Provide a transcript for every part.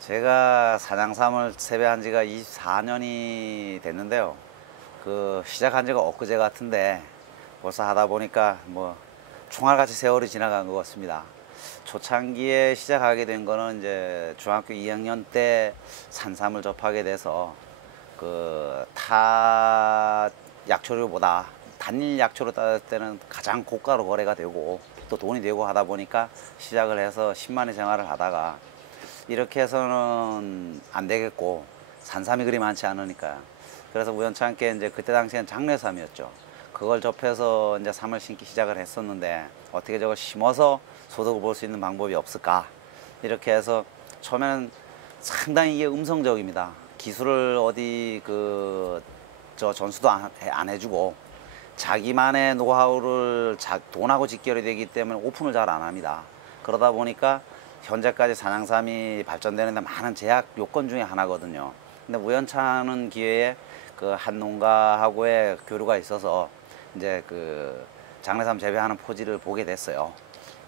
제가 사냥삼을 재배한 지가 24년이 됐는데요. 시작한 지가 엊그제 같은데 벌써 하다 보니까 뭐 총알같이 세월이 지나간 것 같습니다. 초창기에 시작하게 된 거는 이제 중학교 2학년 때 산삼을 접하게 돼서 타 약초류보다 단일 약초로 따질 때는 가장 고가로 거래가 되고 또 돈이 되고 하다 보니까 시작을 해서 10만의 생활을 하다가 이렇게 해서는 안 되겠고 산삼이 그리 많지 않으니까 그래서 우연찮게 이제 그때 당시엔 장례삼이었죠. 그걸 접해서 이제 삼을 심기 시작을 했었는데 어떻게 저걸 심어서 소득을 볼 수 있는 방법이 없을까 이렇게 해서 처음에는 상당히 이게 음성적입니다. 기술을 어디 전수도 안 해주고 자기만의 노하우를 돈하고 직결이 되기 때문에 오픈을 잘 안 합니다. 그러다 보니까 현재까지 사냥삼이 발전되는데 많은 제약 요건 중에 하나거든요. 근데 우연찮은 기회에 한 농가하고의 교류가 있어서 이제 장례삼 재배하는 포지를 보게 됐어요.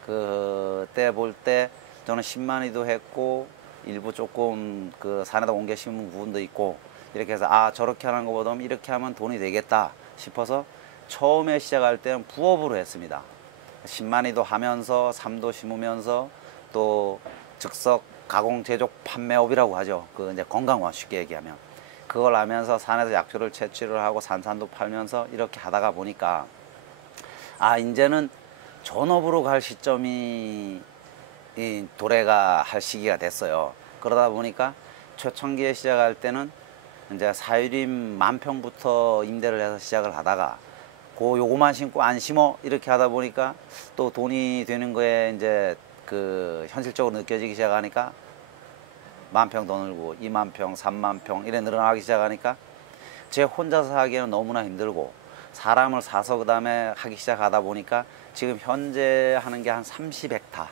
그때 볼 때 저는 10만이도 했고 일부 조금 산에다 옮겨 심은 부분도 있고 이렇게 해서 저렇게 하는 것보다 이렇게 하면 돈이 되겠다 싶어서 처음에 시작할 때는 부업으로 했습니다. 10만이도 하면서 삼도 심으면서 또 즉석 가공 제조 판매업이라고 하죠. 이제 건강원 쉽게 얘기하면 그걸 하면서 산에서 약초를 채취를 하고 산삼도 팔면서 이렇게 하다가 보니까 이제는 전업으로 갈 시점이 도래가 할 시기가 됐어요. 그러다 보니까 초창기에 시작할 때는 이제 사유림 10,000평부터 임대를 해서 시작을 하다가 요거만 심고 안 심어 이렇게 하다 보니까 또 돈이 되는 거에 이제 현실적으로 느껴지기 시작하니까 10,000평 더 늘고 20,000평, 30,000평 이래 늘어나기 시작하니까 제 혼자서 하기에는 너무나 힘들고 사람을 사서 그 다음에 하기 시작하다 보니까 지금 현재 하는 게 한 30헥타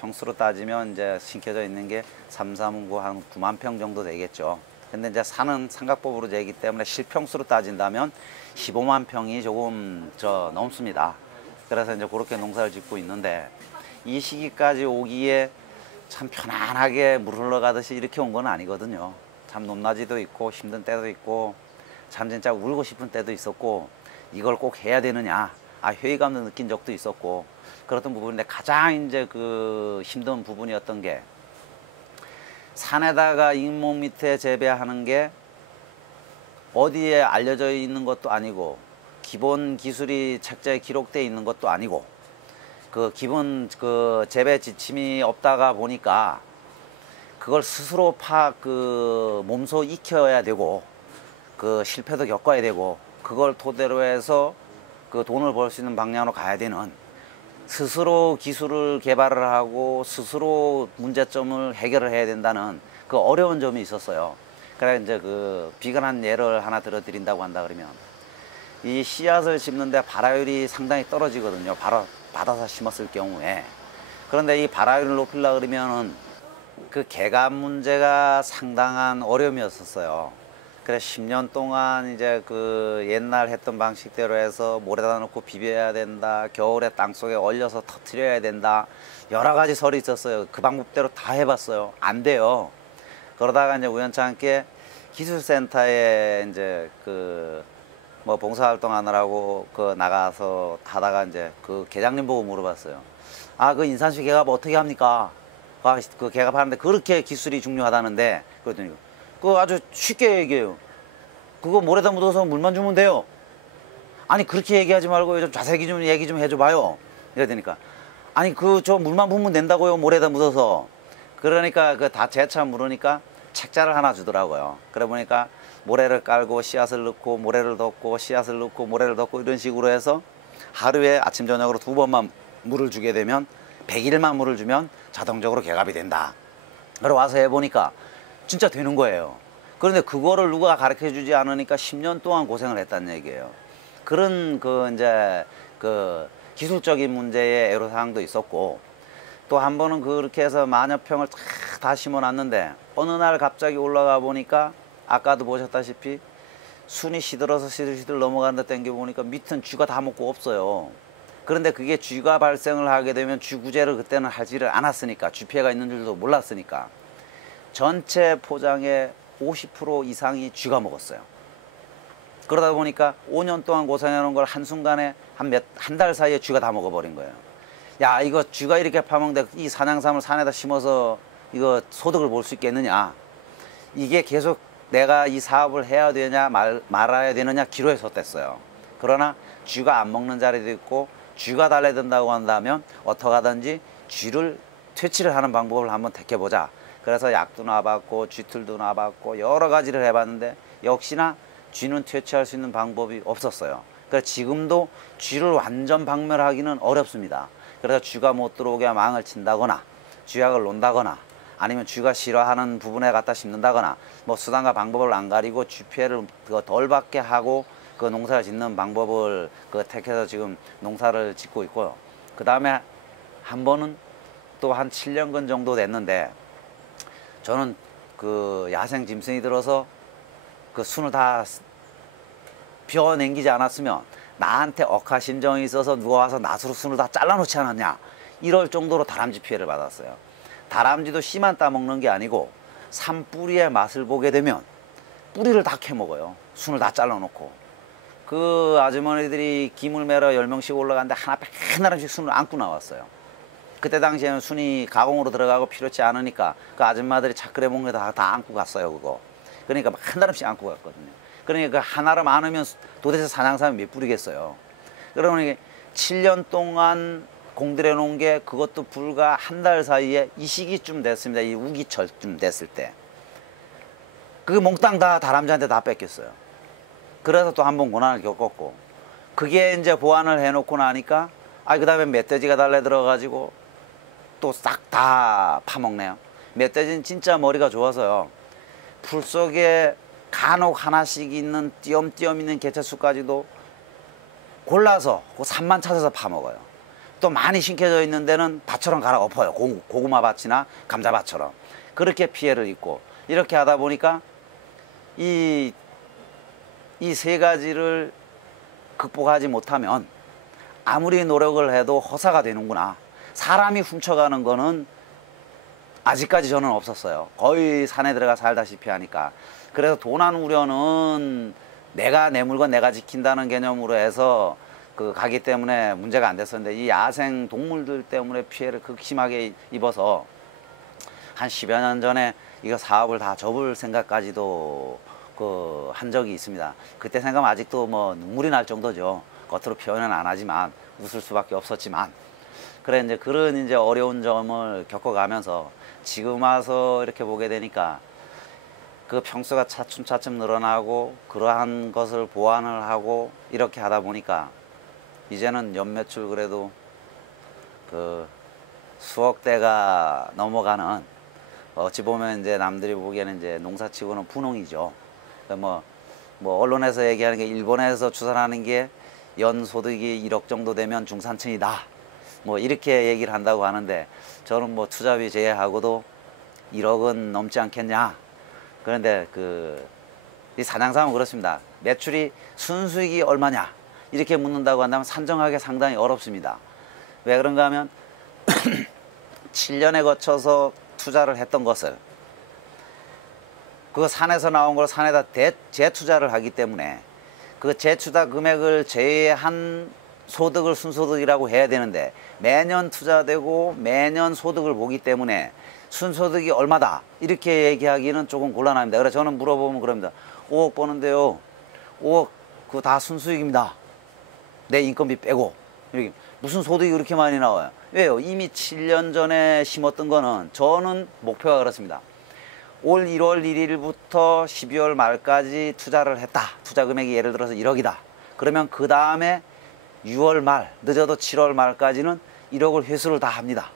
평수로 따지면 이제 심겨져 있는 게 삼삼구 한 90,000평 정도 되겠죠. 근데 이제 산은 삼각법으로 되기 때문에 실평수로 따진다면 150,000평이 조금 넘습니다. 그래서 이제 그렇게 농사를 짓고 있는데 이 시기까지 오기에 참 편안하게 물 흘러가듯이 이렇게 온 건 아니거든요. 참 높낮이도 있고 힘든 때도 있고 참 진짜 울고 싶은 때도 있었고 이걸 꼭 해야 되느냐 회의감도 느낀 적도 있었고 그렇던 부분인데 가장 이제 힘든 부분이었던 게 산에다가 잇몸 밑에 재배하는 게 어디에 알려져 있는 것도 아니고 기본 기술이 책자에 기록되어 있는 것도 아니고 기본 재배 지침이 없다가 보니까 그걸 스스로 몸소 익혀야 되고 실패도 겪어야 되고 그걸 토대로 해서 돈을 벌 수 있는 방향으로 가야 되는 스스로 기술을 개발을 하고 스스로 문제점을 해결을 해야 된다는 어려운 점이 있었어요. 그래 이제 비근한 예를 하나 들어드린다고 한다 그러면 이 씨앗을 심는데 발화율이 상당히 떨어지거든요. 받아서 심었을 경우에. 그런데 이 발화율을 높이려고 그러면은 개감 문제가 상당한 어려움이었었어요. 그래서 10년 동안 이제 옛날 했던 방식대로 해서 모래다 놓고 비벼야 된다. 겨울에 땅속에 얼려서 터트려야 된다. 여러 가지 설이 있었어요. 그 방법대로 다 해봤어요. 안 돼요. 그러다가 이제 우연찮게 기술센터에 이제 봉사활동 하느라고 나가서 하다가 이제 계장님 보고 물어봤어요. 인산시 개갑 어떻게 합니까? 개갑하는데 그렇게 기술이 중요하다는데 그랬더니 아주 쉽게 얘기해요. 그거 모래다 묻어서 물만 주면 돼요. 아니 그렇게 얘기하지 말고 좀 자세히 좀 얘기 좀 해줘봐요. 이러니까 저 물만 부으면 된다고요. 모래다 묻어서. 그러니까 다 재차 물으니까 책자를 하나 주더라고요. 그래 보니까 모래를 깔고 씨앗을 넣고 모래를 덮고 씨앗을 넣고 모래를 덮고 이런 식으로 해서 하루에 아침 저녁으로 2번만 물을 주게 되면 100일만 물을 주면 자동적으로 개갑이 된다. 그래 와서 해보니까 진짜 되는 거예요. 그런데 그거를 누가 가르쳐 주지 않으니까 10년 동안 고생을 했다는 얘기예요. 그런 이제 기술적인 문제의 애로사항도 있었고 또 한 번은 그렇게 해서 만여 평을 다 심어놨는데 어느 날 갑자기 올라가 보니까 아까도 보셨다시피 순이 시들어서 시들시들 넘어가는데 땡겨보니까 밑은 쥐가 다 먹고 없어요. 그런데 그게 쥐가 발생을 하게 되면 쥐구제를 그때는 하지를 않았으니까 쥐 피해가 있는 줄도 몰랐으니까 전체 포장의 50% 이상이 쥐가 먹었어요. 그러다 보니까 5년 동안 고생해 놓은 걸 한순간에 한 달 사이에 쥐가 다 먹어버린 거예요. 야, 이거 쥐가 이렇게 파먹는데 이 산양삼을 산에다 심어서 이거 소득을 볼 수 있겠느냐. 이게 계속 내가 이 사업을 해야 되냐 말아야 되느냐 기로에 섰댔어요. 그러나 쥐가 안 먹는 자리도 있고 쥐가 달래든다고 한다면 어떻게 하든지 쥐를 퇴치를 하는 방법을 한번 택해보자. 그래서 약도 놔봤고 쥐틀도 놔봤고 여러 가지를 해봤는데 역시나 쥐는 퇴치할 수 있는 방법이 없었어요. 그래서 지금도 쥐를 완전 박멸하기는 어렵습니다. 그래서 쥐가 못 들어오게 망을 친다거나 쥐약을 놓는다거나 아니면 쥐가 싫어하는 부분에 갖다 심는다거나 뭐 수단과 방법을 안 가리고 쥐 피해를 덜 받게 하고 그 농사를 짓는 방법을 택해서 지금 농사를 짓고 있고요. 그 다음에 한 번은 또 한 7년근 정도 됐는데 저는 그 야생 짐승이 들어서 그 순을 다 비워냉기지 않았으면 나한테 억하심정이 있어서 누가 와서 낫으로 순을 다 잘라놓지 않았냐 이럴 정도로 다람쥐 피해를 받았어요. 다람쥐도 씨만 따먹는 게 아니고 산뿌리의 맛을 보게 되면 뿌리를 다 캐먹어요. 순을 다 잘라놓고. 그 아주머니들이 김을 매러 10명씩 올라갔는데 한 사람씩 순을 안고 나왔어요. 그때 당시에는 순이 가공으로 들어가고 필요치 않으니까 그 아줌마들이 차끌에 먹는 거 다 안고 갔어요. 그거. 그러니까 한 사람씩 안고 갔거든요. 그러니까 그 하나로 많으면 도대체 산양삼이 몇 뿌리겠어요. 그러면 7년 동안 공들여 놓은 게 그것도 불과 한 달 사이에 이 시기쯤 됐습니다. 이 우기철쯤 됐을 때. 그 몽땅 다 다람쥐한테 다 뺏겼어요. 그래서 또 한 번 고난을 겪었고 그게 이제 보완을 해놓고 나니까 그 다음에 멧돼지가 달래 들어가지고 또 싹 다 파먹네요. 멧돼지는 진짜 머리가 좋아서요. 풀 속에 간혹 하나씩 있는 띄엄띄엄 있는 개체수까지도 골라서 그 산만 찾아서 파먹어요. 또 많이 심겨져 있는 데는 밭처럼 갈아 엎어요. 고구마 밭이나 감자 밭처럼. 그렇게 피해를 입고 이렇게 하다 보니까 이 세 가지를 극복하지 못하면 아무리 노력을 해도 허사가 되는구나. 사람이 훔쳐가는 거는 아직까지 저는 없었어요. 거의 산에 들어가 살다시피 하니까. 그래서 도난 우려는 내가 내 물건 내가 지킨다는 개념으로 해서 가기 때문에 문제가 안 됐었는데 이 야생 동물들 때문에 피해를 극심하게 입어서 한 10여 년 전에 이거 사업을 다 접을 생각까지도 한 적이 있습니다. 그때 생각하면 아직도 뭐 눈물이 날 정도죠. 겉으로 표현은 안 하지만 웃을 수밖에 없었지만 그래 이제 그런 이제 어려운 점을 겪어가면서 지금 와서 이렇게 보게 되니까 그 평수가 차츰차츰 늘어나고 그러한 것을 보완을 하고 이렇게 하다 보니까 이제는 연매출 그래도 수억 대가 넘어가는 어찌 보면 이제 남들이 보기에는 이제 농사치고는 분홍이죠. 뭐 언론에서 얘기하는 게 일본에서 추산하는 게 연소득이 1억 정도 되면 중산층이다. 뭐 이렇게 얘기를 한다고 하는데 저는 뭐 투자비 제외하고도 1억은 넘지 않겠냐. 그런데 이 산양삼은 그렇습니다. 매출이 순수익이 얼마냐 이렇게 묻는다고 한다면 산정하기 상당히 어렵습니다. 왜 그런가 하면 7년에 거쳐서 투자를 했던 것을 그 산에서 나온 걸 산에다 재투자를 하기 때문에 그 재투자 금액을 제외한 소득을 순소득이라고 해야 되는데 매년 투자되고 매년 소득을 보기 때문에 순소득이 얼마다 이렇게 얘기하기는 조금 곤란합니다. 그래서 저는 물어보면 그럽니다. 5억 버는데요. 5억 그거 다 순수익입니다. 내 인건비 빼고. 이렇게 무슨 소득이 그렇게 많이 나와요? 왜요? 이미 7년 전에 심었던 거는 저는 목표가 그렇습니다. 올 1월 1일부터 12월 말까지 투자를 했다. 투자 금액이 예를 들어서 1억이다. 그러면 그 다음에 6월 말, 늦어도 7월 말까지는 1억을 회수를 다 합니다.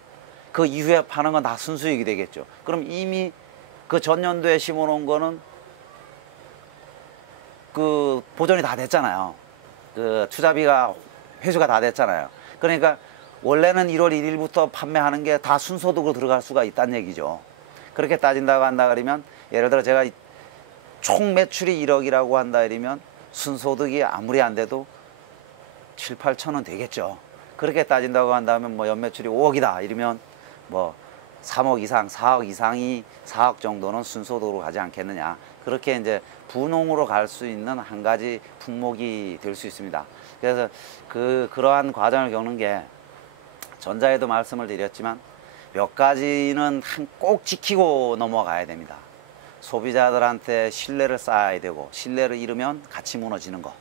그 이후에 파는 건 다 순수익이 되겠죠. 그럼 이미 그 전년도에 심어놓은 거는 보존이 다 됐잖아요. 투자비가 회수가 다 됐잖아요. 그러니까 원래는 1월 1일부터 판매하는 게 다 순소득으로 들어갈 수가 있다는 얘기죠. 그렇게 따진다고 한다 그러면 예를 들어 제가 총 매출이 1억이라고 한다 그러면 순소득이 아무리 안 돼도 7, 8천원 되겠죠. 그렇게 따진다고 한다면 뭐 연매출이 5억이다 이러면 뭐 3억 이상, 4억 이상이 4억 정도는 순서도로 가지 않겠느냐. 그렇게 이제 분홍으로 갈 수 있는 한 가지 품목이 될 수 있습니다. 그래서 그러한 과정을 겪는 게 전자에도 말씀을 드렸지만 몇 가지는 꼭 지키고 넘어가야 됩니다. 소비자들한테 신뢰를 쌓아야 되고, 신뢰를 잃으면 같이 무너지는 거.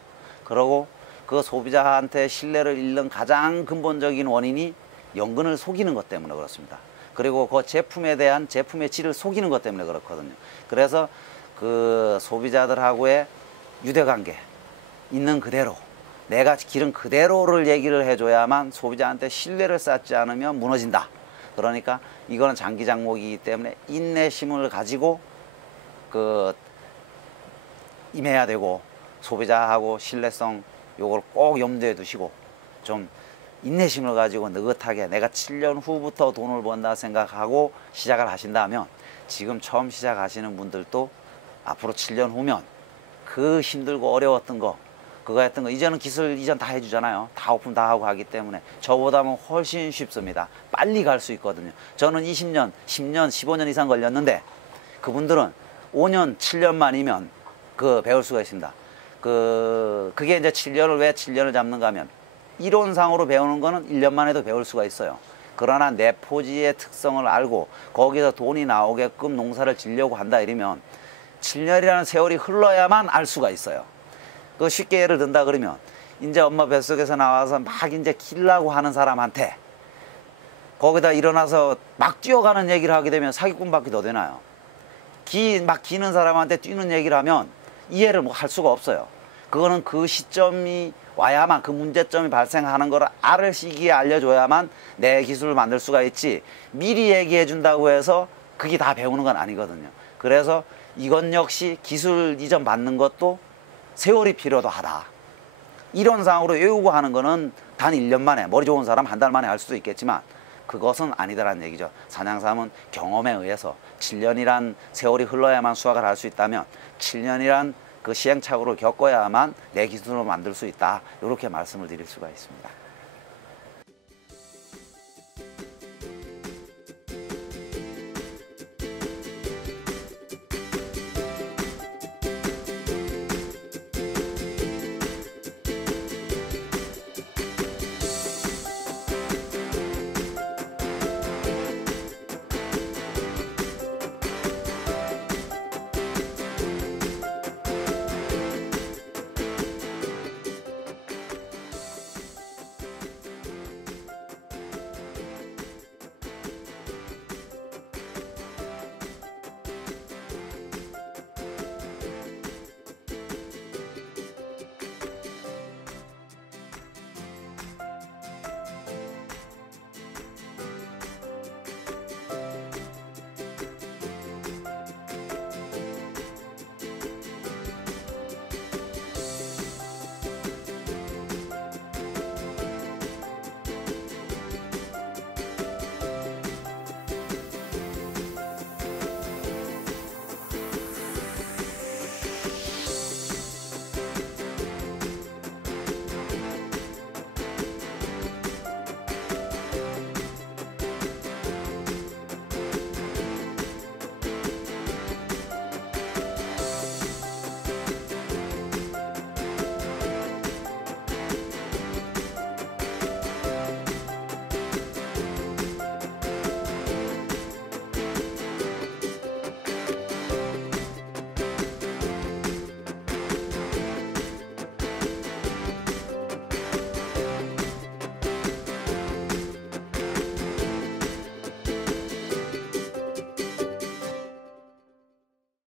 그리고 그 소비자한테 신뢰를 잃는 가장 근본적인 원인이 연근을 속이는 것 때문에 그렇습니다. 그리고 그 제품에 대한 제품의 질을 속이는 것 때문에 그렇거든요. 그래서 그 소비자들하고의 유대관계 있는 그대로, 내가 기른 그대로를 얘기를 해줘야만 소비자한테 신뢰를 쌓지 않으면 무너진다. 그러니까 이거는 장기 장목이기 때문에 인내심을 가지고 임해야 되고, 소비자하고 신뢰성 요걸 꼭 염두에 두시고 좀 인내심을 가지고 느긋하게 내가 7년 후부터 돈을 번다 생각하고 시작을 하신다면, 지금 처음 시작하시는 분들도 앞으로 7년 후면 그 힘들고 어려웠던 거, 그거 했던 거 이제는 기술 이전 다 해주잖아요. 다 오픈 다 하고 하기 때문에 저보다는 훨씬 쉽습니다. 빨리 갈 수 있거든요. 저는 20년, 10년, 15년 이상 걸렸는데 그분들은 5년, 7년만이면 배울 수가 있습니다. 그게 이제 7년을 왜 7년을 잡는가 하면 이론상으로 배우는 거는 1년만 해도 배울 수가 있어요. 그러나 내 포지의 특성을 알고 거기서 돈이 나오게끔 농사를 지려고 한다 이러면 7년이라는 세월이 흘러야만 알 수가 있어요. 쉽게 예를 든다 그러면 이제 엄마 뱃속에서 나와서 막 이제 기르려고 하는 사람한테 거기다 일어나서 막 뛰어가는 얘기를 하게 되면 사기꾼밖에 더 되나요? 막 기는 사람한테 뛰는 얘기를 하면 이해를 할 수가 없어요. 그거는 그 시점이 와야만, 그 문제점이 발생하는 걸 알을 시기에 알려줘야만 내 기술을 만들 수가 있지, 미리 얘기해 준다고 해서 그게 다 배우는 건 아니거든요. 그래서 이건 역시 기술 이전 받는 것도 세월이 필요도 하다. 이론상으로 외우고 하는 거는 단 1년 만에, 머리 좋은 사람 한 달 만에 할 수도 있겠지만 그것은 아니다라는 얘기죠. 사냥삼은 경험에 의해서 7년이란 세월이 흘러야만 수확을 할 수 있다면 7년이란 그 시행착오를 겪어야만 내 기술을 만들 수 있다. 이렇게 말씀을 드릴 수가 있습니다.